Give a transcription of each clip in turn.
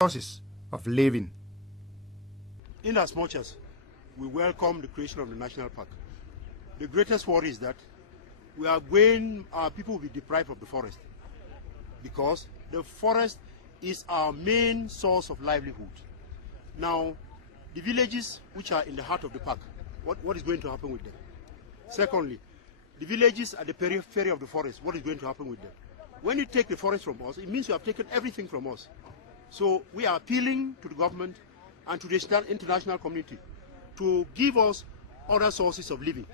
sources of living. In as much as we welcome the creation of the national park, the greatest worry is that our people will be deprived of the forest, because the forest is our main source of livelihood. Now, the villages which are in the heart of the park, what is going to happen with them? Secondly, the villages at the periphery of the forest, what is going to happen with them? When you take the forest from us, it means you have taken everything from us. So we are appealing to the government and to the international community to give us other sources of living,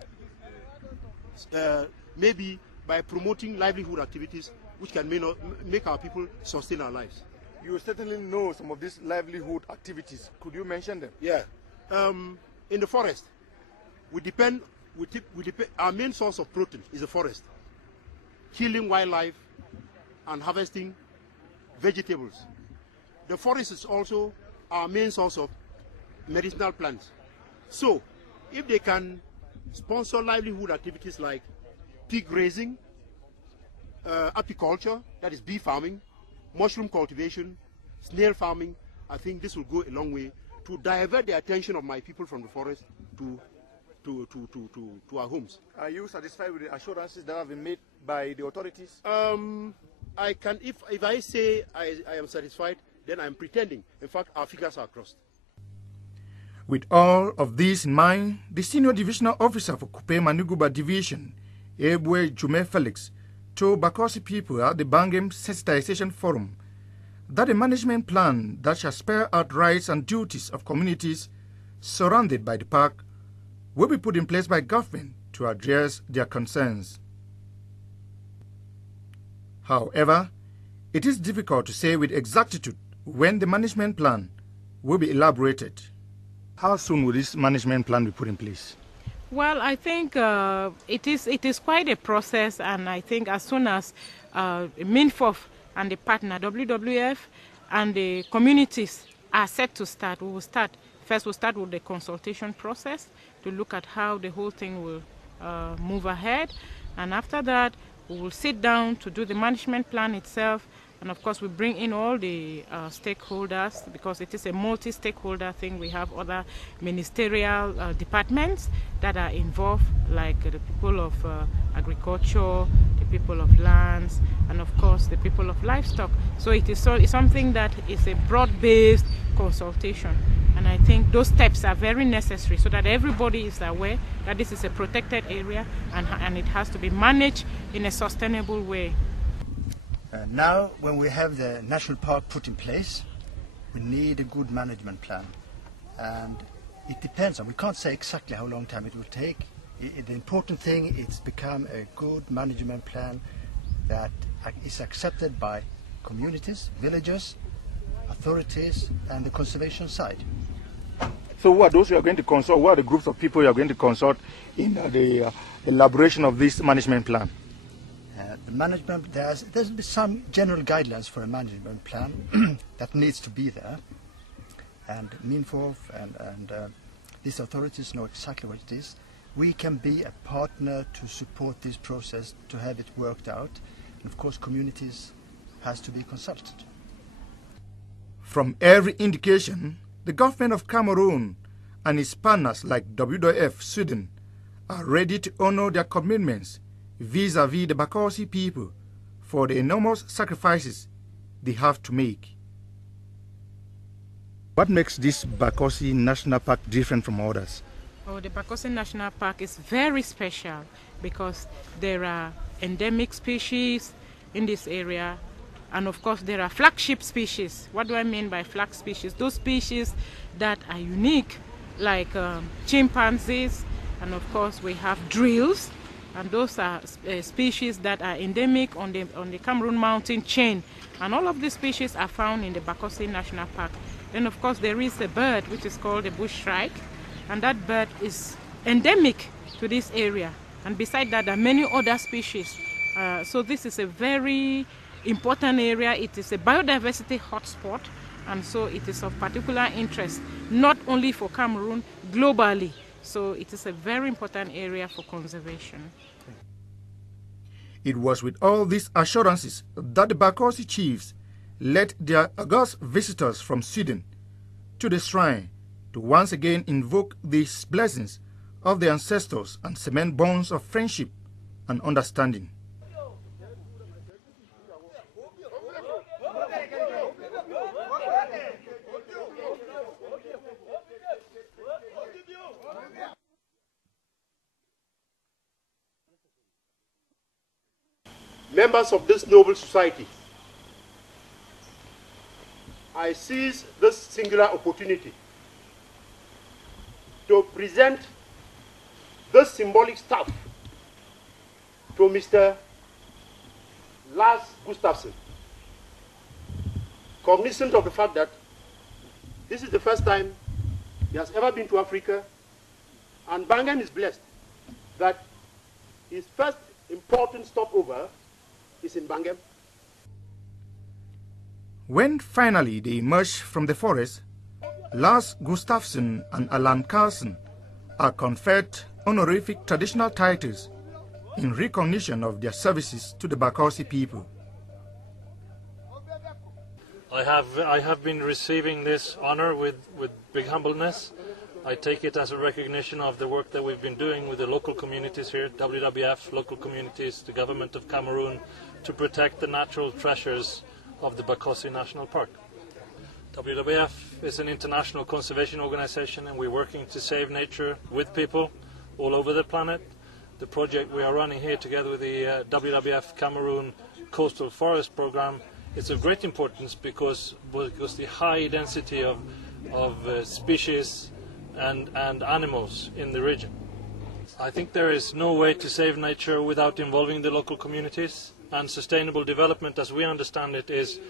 maybe by promoting livelihood activities which can make our people sustain our lives. You certainly know some of these livelihood activities. Could you mention them? Yeah. In the forest, our main source of protein is the forest. Killing wildlife and harvesting vegetables. The forest is also our main source of medicinal plants. So, if they can sponsor livelihood activities like pig raising, apiculture, that is bee farming, mushroom cultivation, snail farming, I think this will go a long way to divert the attention of my people from the forest to our homes. Are you satisfied with the assurances that have been made by the authorities? If I say I am satisfied, then I'm pretending. In fact, our figures are crossed. With all of this in mind, the Senior Divisional Officer for Kupe Manuguba Division, Ebwe Jume Felix, told Bakossi people at the Bangem Sensitization Forum that a management plan that shall spell out rights and duties of communities surrounded by the park will be put in place by government to address their concerns. However, it is difficult to say with exactitude when the management plan will be elaborated. How soon will this management plan be put in place? Well, I think it is quite a process, and I think as soon as MINFOF and the partner WWF and the communities are set to start, we will start. First, we'll start with the consultation process to look at how the whole thing will move ahead, and after that, we will sit down to do the management plan itself. And of course, we bring in all the stakeholders, because it is a multi-stakeholder thing. We have other ministerial departments that are involved, like the people of agriculture, the people of lands, and of course the people of livestock. So it's something that is a broad-based consultation. And I think those steps are very necessary so that everybody is aware that this is a protected area and it has to be managed in a sustainable way. Now, when we have the national park put in place, we need a good management plan. And it depends on, we can't say exactly how long time it will take. The important thing is become a good management plan that is accepted by communities, villagers, authorities, and the conservation side. So who are those you are going to consult? What are the groups of people you are going to consult in the elaboration of this management plan? The management, there's some general guidelines for a management plan that needs to be there, and MINFOF and these authorities know exactly what it is. We can be a partner to support this process to have it worked out, and of course communities has to be consulted. From every indication, the government of Cameroon and its partners like WWF Sweden are ready to honor their commitments vis-à-vis the Bakossi people for the enormous sacrifices they have to make. What makes this Bakossi National Park different from others? Oh, the Bakossi National Park is very special because there are endemic species in this area, and of course there are flagship species. What do I mean by flag species? Those species that are unique, like chimpanzees, and of course we have drills. And those are species that are endemic on the Cameroon mountain chain. And all of these species are found in the Bakossi National Park. Then of course there is a bird which is called the bush shrike, and that bird is endemic to this area. And beside that, there are many other species. So this is a very important area. It is a biodiversity hotspot, and so it is of particular interest, not only for Cameroon, globally. So it is a very important area for conservation. It was with all these assurances that the Bakossi chiefs led their august visitors from Sweden to the shrine to once again invoke these blessings of the ancestors and cement bonds of friendship and understanding. Members of this noble society, I seize this singular opportunity to present this symbolic staff to Mr. Lars Gustavsson, cognizant of the fact that this is the first time he has ever been to Africa, and Bangan is blessed that his first important stopover is in Bangan. When finally they emerged from the forest, Lars Gustavsson and Allan Carlson are conferred honorific traditional titles in recognition of their services to the Bakossi people. I have been receiving this honor with big humbleness. I take it as a recognition of the work that we've been doing with the local communities here, WWF, local communities, the government of Cameroon, to protect the natural treasures of the Bakossi National Park. WWF is an international conservation organization, and we're working to save nature with people all over the planet. The project we are running here together with the WWF Cameroon Coastal Forests Programme is of great importance because the high density of species and animals in the region. I think there is no way to save nature without involving the local communities, and sustainable development as we understand it is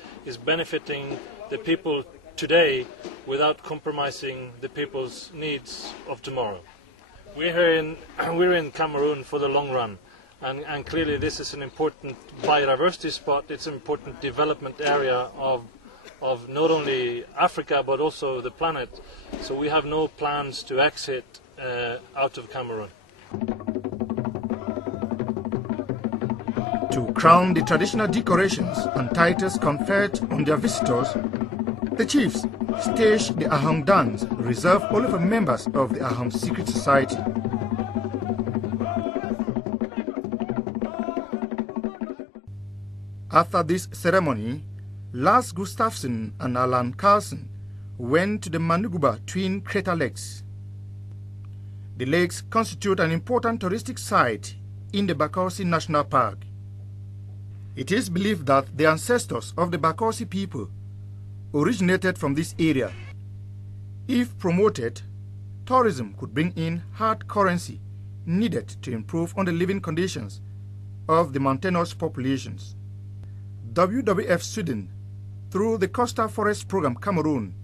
benefiting the people today without compromising the people's needs of tomorrow. We're in Cameroon for the long run, and clearly this is an important biodiversity spot. It's an important development area of not only Africa but also the planet. So we have no plans to exit out of Cameroon. To crown the traditional decorations and titles conferred on their visitors, the chiefs staged the Aham dance reserved only for members of the Aham secret society. After this ceremony, Lars Gustavsson and Allan Carlson went to the Manuguba twin crater lakes. The lakes constitute an important touristic site in the Bakossi National Park. It is believed that the ancestors of the Bakossi people originated from this area. If promoted, tourism could bring in hard currency needed to improve on the living conditions of the mountainous populations. WWF Sweden, through the Costal Forests Programme Cameroon,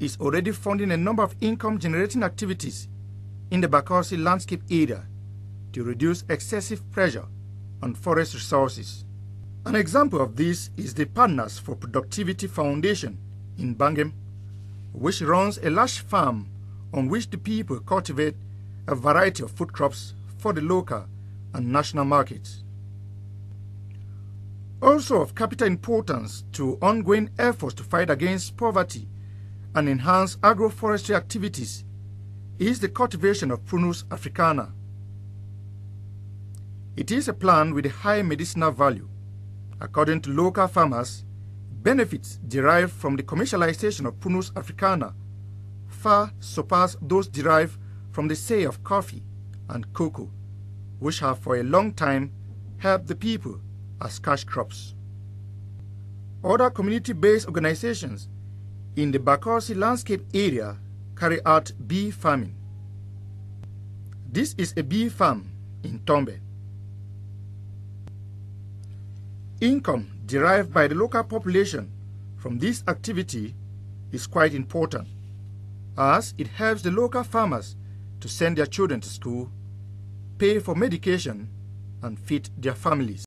is already funding a number of income-generating activities in the Bakossi landscape area to reduce excessive pressure on forest resources. An example of this is the Partners for Productivity Foundation in Bangem, which runs a large farm on which the people cultivate a variety of food crops for the local and national markets. Also of capital importance to ongoing efforts to fight against poverty and enhance agroforestry activities is the cultivation of Prunus africana. It is a plant with a high medicinal value. According to local farmers, benefits derived from the commercialization of Prunus africana far surpass those derived from the sale of coffee and cocoa, which have for a long time helped the people as cash crops. Other community-based organizations in the Bakossi landscape area carry out bee farming. This is a bee farm in Tombe. Income derived by the local population from this activity is quite important, as it helps the local farmers to send their children to school, pay for medication, and feed their families.